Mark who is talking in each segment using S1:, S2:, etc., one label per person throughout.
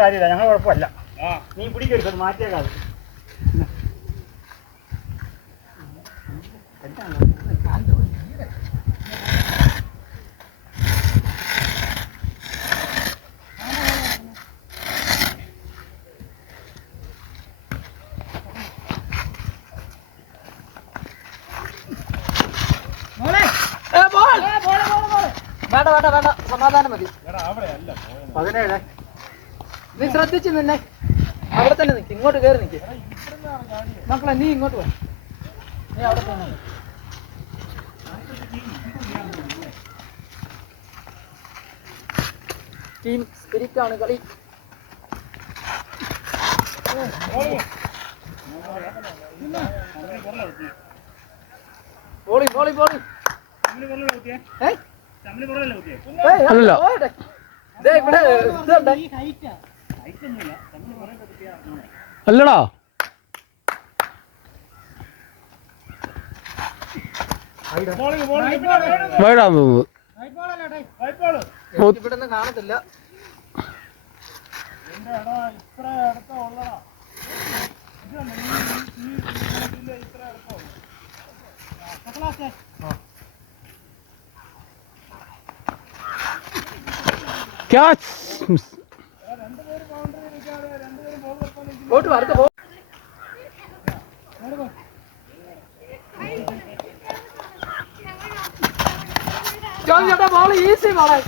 S1: കാര്യമില്ല. ഞങ്ങൾ കുഴപ്പമില്ല. നീ പിടിക്കരുത്. മാറ്റിയേക്കാതെ.
S2: വേണ്ട വേണ്ട വേണ്ട. സമാധാനം മതി.
S1: പതിനേഴ്.
S2: നീ ശ്രദ്ധിച്ചു നിന്നെ. അവിടെ തന്നെ നിൽക്ക് ഇങ്ങോട്ട് കയറി നിൽക്ക് മക്കളെ നീ ഇങ്ങോട്ട് വാ. നീ അവിടെ തന്നെ. ടീം സ്പിരിറ്റ് ആണ് കളി. ബോളി ബോളി
S3: അല്ലല്ല.
S2: ഇവിടെ ഇതുണ്ട്
S3: അല്ലടാ.
S2: കാണത്തില്ല
S3: ക്യാച്ച്
S2: അടുത്ത ബോൾ ജോൺ ചേട്ടാ ബോൾ ഈസി മോളെ.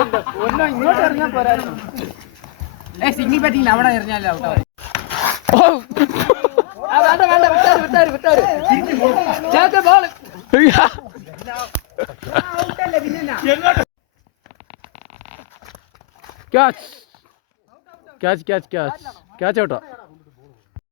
S2: എന്റെ പൊന്നോ ഇങ്ങോട്ട് എറിഞ്ഞാ പോരായിരുന്നു.
S4: സിംഗിൾ ബാറ്റിംഗ് അവിടെ എറിഞ്ഞാലേ ഔട്ടാവും
S2: ആ വേണ്ട വേണ്ട വിട്ടാര് വിട്ടാര് വിട്ടാര്. ചേട്ട ball
S3: catch catch catch catch. Catch ഔട്ടാ.